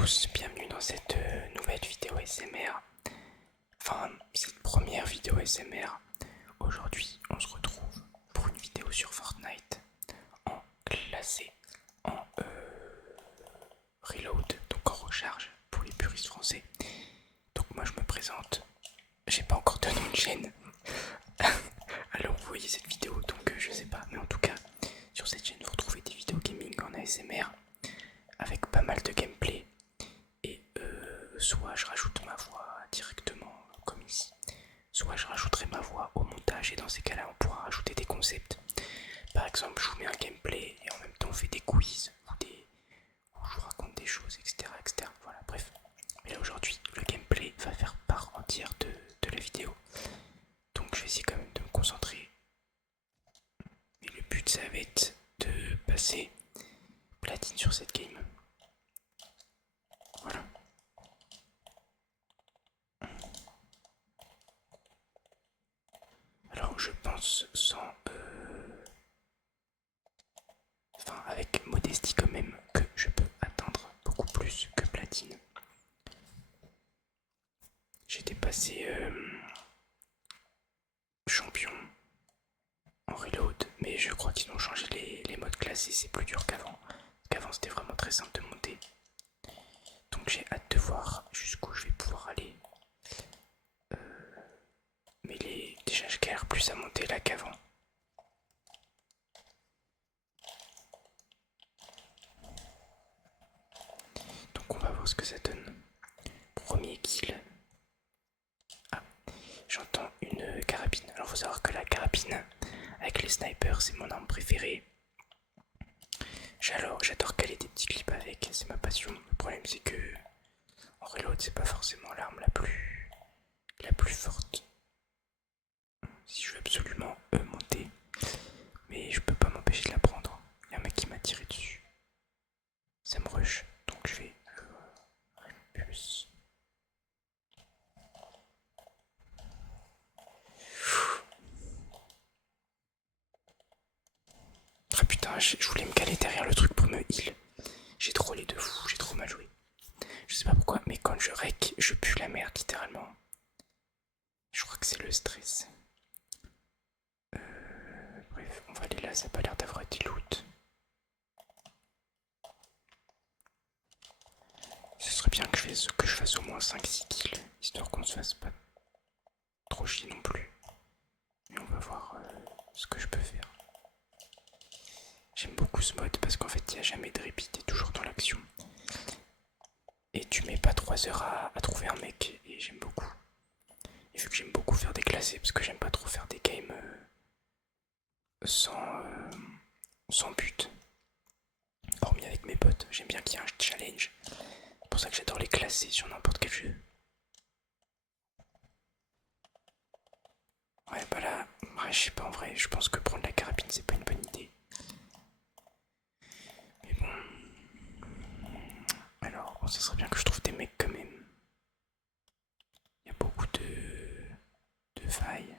tous, bienvenue dans cette nouvelle vidéo SMR. Enfin, cette première vidéo SMR. Aujourd'hui, on se retrouve pour une vidéo sur Fortnite en classé, en reload, donc en recharge pour les puristes français. Donc moi je me présente, j'ai pas encore de nom de chaîne. Alors vous voyez cette vidéo, donc je sais pas, mais en tout cas, sur cette chaîne vous retrouvez des vidéos gaming en ASMR avec pas mal de gameplay. Et soit je rajoute ma voix directement comme ici, soit je rajouterai ma voix au montage et dans ces cas-là on pourra rajouter des concepts. Par exemple, je vous mets un gameplay et en même temps on fait des quiz où je vous raconte des choses, etc. etc. Voilà, bref. Mais là aujourd'hui, le gameplay va faire part entière de la vidéo. Donc je vais essayer quand même de me concentrer. Et le but ça va être de passer platine sur cette game. Voilà. Alors je pense sans... Enfin avec modestie quand même que je peux atteindre beaucoup plus que platine. J'ai dépassé champion en reload, mais je crois qu'ils ont changé les modes classés, c'est plus dur qu'avant. Qu'avant c'était vraiment très simple de monter. Donc j'ai hâte de voir jusqu'où je vais pouvoir aller. Mais déjà je galère plus à monter là qu'avant. Donc on va voir ce que ça donne. Premier kill. Ah, j'entends une carabine. Alors faut savoir que la carabine avec les snipers c'est mon arme préférée. J'adore caler des petits clips avec, c'est ma passion. Le problème c'est que en reload c'est pas forcément l'arme la plus forte. Si je veux absolument monter, mais je peux pas m'empêcher de la prendre. Il y a un mec qui m'a tiré dessus. Ça me rush, donc je vais plus. Ah putain, je voulais me caler derrière le truc pour me heal. J'ai trop les deux fous, j'ai trop mal joué. Je sais pas pourquoi, mais quand je rec, je pue la merde littéralement. Je crois que c'est le stress. Bref, on va aller là, ça a pas l'air d'avoir été loot. Ce serait bien que je fasse au moins 5-6 kills, histoire qu'on se fasse pas trop chier non plus. Mais on va voir ce que je peux faire. J'aime beaucoup ce mode parce qu'en fait il n'y a jamais de répit, t'es toujours dans l'action. Et tu mets pas 3 heures à trouver un mec, et j'aime beaucoup. Et vu que j'aime beaucoup faire des classés, parce que j'aime pas trop faire des games sans but, hormis avec mes potes, j'aime bien qu'il y ait un challenge. C'est pour ça que j'adore les classés sur n'importe quel jeu. Ouais, bah là, ouais, je sais pas en vrai, je pense que prendre la carabine c'est pas une bonne idée. Mais bon. Alors, bon, ça serait bien que je trouve des mecs quand même. Il y a beaucoup de failles.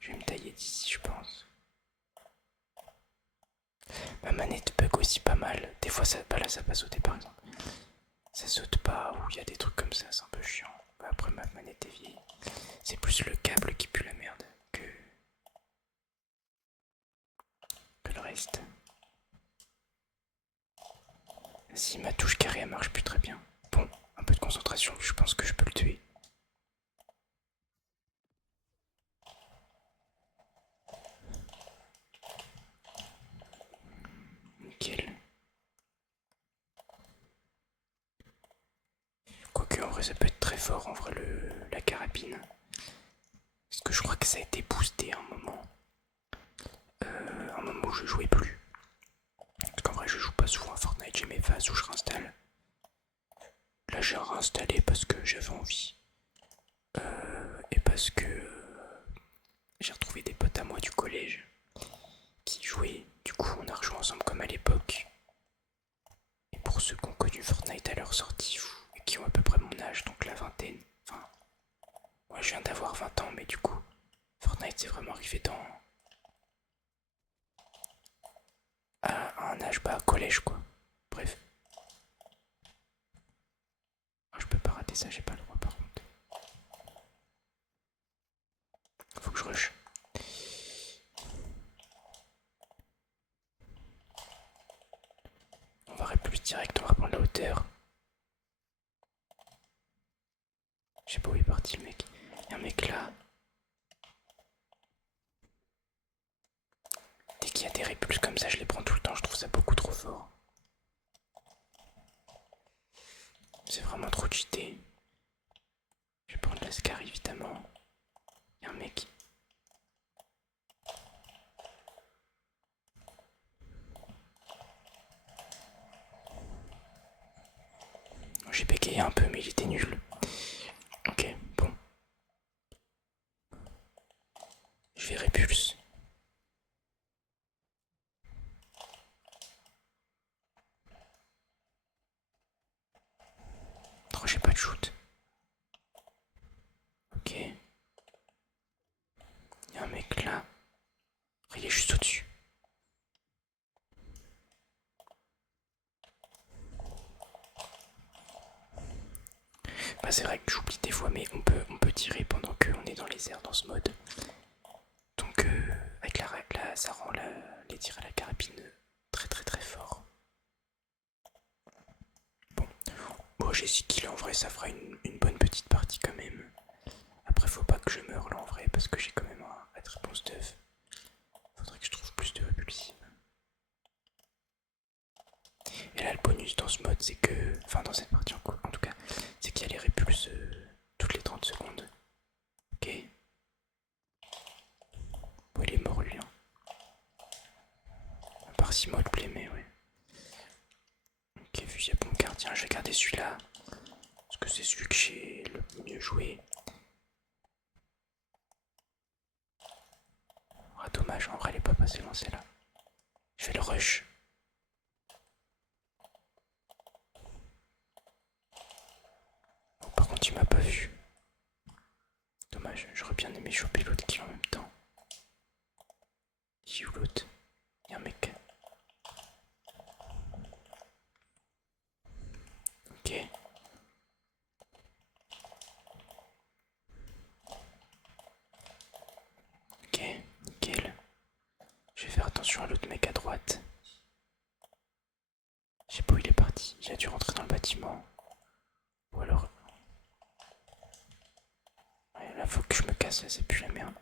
Je vais me tailler d'ici, je pense. Ma manette bug aussi pas mal. Des fois, ça, bah là, ça va sauter par exemple. Ça saute pas, ou il y a des trucs comme ça, c'est un peu chiant. Bah, après, ma manette est vieille. C'est plus le câble qui pue la merde que le reste. Si ma touche carrée elle marche plus très bien. Bon, un peu de concentration, je pense que je peux le tuer. Nickel. Quoique en vrai ça peut être très fort en vrai la carabine. Parce que je crois que ça a été boosté à un moment où je jouais plus. Parce qu'en vrai je joue pas souvent à Fortnite, j'ai mes phases où je réinstalle. Là j'ai réinstallé parce que j'avais envie. Et parce que j'ai retrouvé des potes à moi du collège qui jouaient. Du coup on a rejoué ensemble comme à l'époque. Et pour ceux qui ont connu Fortnite à leur sortie, et qui ont à peu près mon âge, donc la vingtaine. Enfin, moi je viens d'avoir 20 ans, mais du coup, Fortnite c'est vraiment arrivé dans à un âge bas, collège quoi. Bref. Oh, je peux pas rater ça, j'ai pas le droit par contre. Faut que je rush. On va plus direct, on va prendre la hauteur. Je sais pas où il est parti le mec. Il y a un mec là. Dès qu'il y a des répulses comme ça, je les prends tout le temps, je trouve ça beaucoup trop fort. C'est vraiment trop cheaté. Je vais prendre la Scar évidemment. Il y a un mec. J'ai bégayé un peu mais il était nul. Ok, bon. Je vais répulse. Oh, j'ai pas de shoot. Ok. Il y a un mec là. Oh, il est juste au-dessus. Bah c'est vrai que j'oublie des fois mais on peut tirer pendant qu'on est dans les airs dans ce mode. Donc avec la règle là, ça rend les tirs à la carabine très très très fort. Bon j'ai 6 kills en vrai, ça fera une bonne petite partie quand même. Après faut pas que je meure là en vrai parce que j'ai quand même un très bon stuff. Faudrait que je trouve plus de répulsives. Et là le bonus dans ce mode c'est que, enfin dans cette partie en tout cas, c'est qu'il y a les répulses toutes les 30 secondes. Ok. Bon il est mort lui hein. À part si mode play mais ouais. Ok vu qu'il y a bon gardien, je vais garder celui-là. Parce que c'est celui que j'ai le mieux joué. Ah dommage, en vrai elle est pas passée loin celle-là. Je vais le rush. Oh, par contre il m'a pas vu. Dommage, j'aurais bien aimé choper l'autre kill en même temps. Il est où l'autre? Il y a un mec. Ok. Ok, nickel. Je vais faire attention à l'autre mec à droite. Je sais pas où il est parti. Il a dû rentrer dans le bâtiment. Ou alors... Ouais, là faut que je me casse, là c'est plus la merde.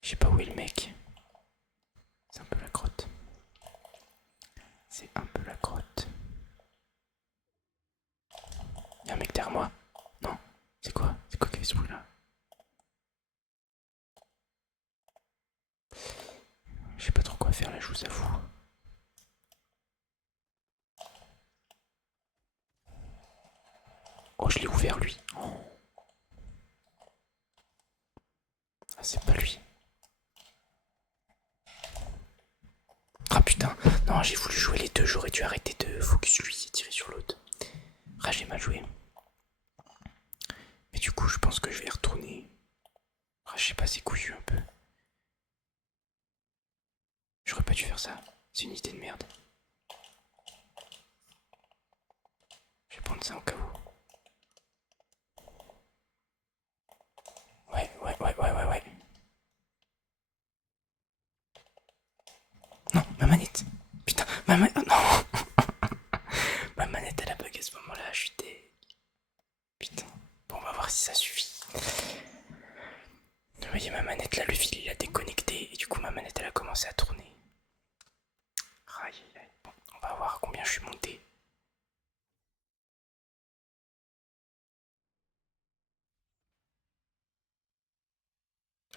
Je sais pas où est le mec. C'est un peu la crotte. C'est un peu la crotte. Y'a un mec derrière moi. Non. C'est quoi? C'est quoi qui fait ce bruit là? Je sais pas trop quoi faire là, je vous avoue. Oh, je l'ai ouvert lui. Oh. Ah, c'est pas lui. Ah putain, non, j'ai voulu jouer les deux, j'aurais dû arrêter de focus lui et tirer sur l'autre. Ah, j'ai mal joué. Mais du coup, je pense que je vais retourner. Ah, je sais pas, c'est couillu un peu. J'aurais pas dû faire ça. C'est une idée de merde. Je vais prendre ça en cas où. Ouais. Non, ma manette. Putain, ma manette. Oh, non. Ma manette, elle a bug à ce moment-là. Je suis dé. Putain. Bon, on va voir si ça suffit. Vous voyez ma manette là, le fil il a déconnecté et du coup ma manette elle a commencé à tourner. Aïe aïe aïe. Bon, on va voir combien je suis monté.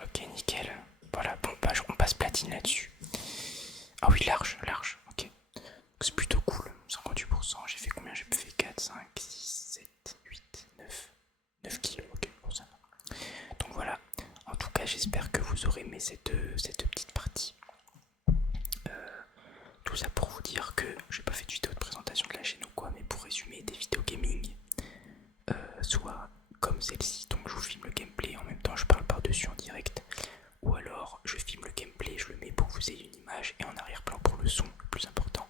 Ok, nickel. Voilà, bon, bah, on passe platine là-dessus. Ah oui, large, ok. C'est plutôt cool, 58%. J'ai fait combien? J'ai fait 4, 5, 6, 7, 8, 9. 9 kilos, ok, bon ça va. Donc voilà, en tout cas j'espère que vous aurez aimé cette petite partie. Tout ça pour vous dire que j'ai pas fait de vidéo de présentation de la chaîne ou quoi, mais pour résumer résumé des vidéos gaming, soit comme celle-ci, donc je vous filme le gameplay en même temps je parle par-dessus en direct, ou alors je filme le gameplay, je le mets pour que vous ayez une image et en arrière-plan pour le son, le plus important.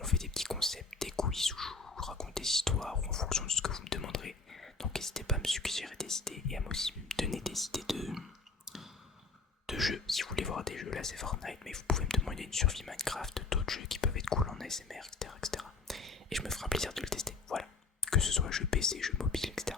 On fait des petits concepts, des quiz où je vous raconte des histoires ou en fonction de ce que vous me demanderez. Donc n'hésitez pas à me suggérer des idées et à moi aussi me donner des idées de jeux. Si vous voulez voir des jeux, là c'est Fortnite, mais vous pouvez me demander une survie Minecraft, d'autres jeux qui peuvent être cool en ASMR, etc., etc. Et je me ferai un plaisir de le tester. Voilà. Que ce soit jeu PC, jeu mobile, etc.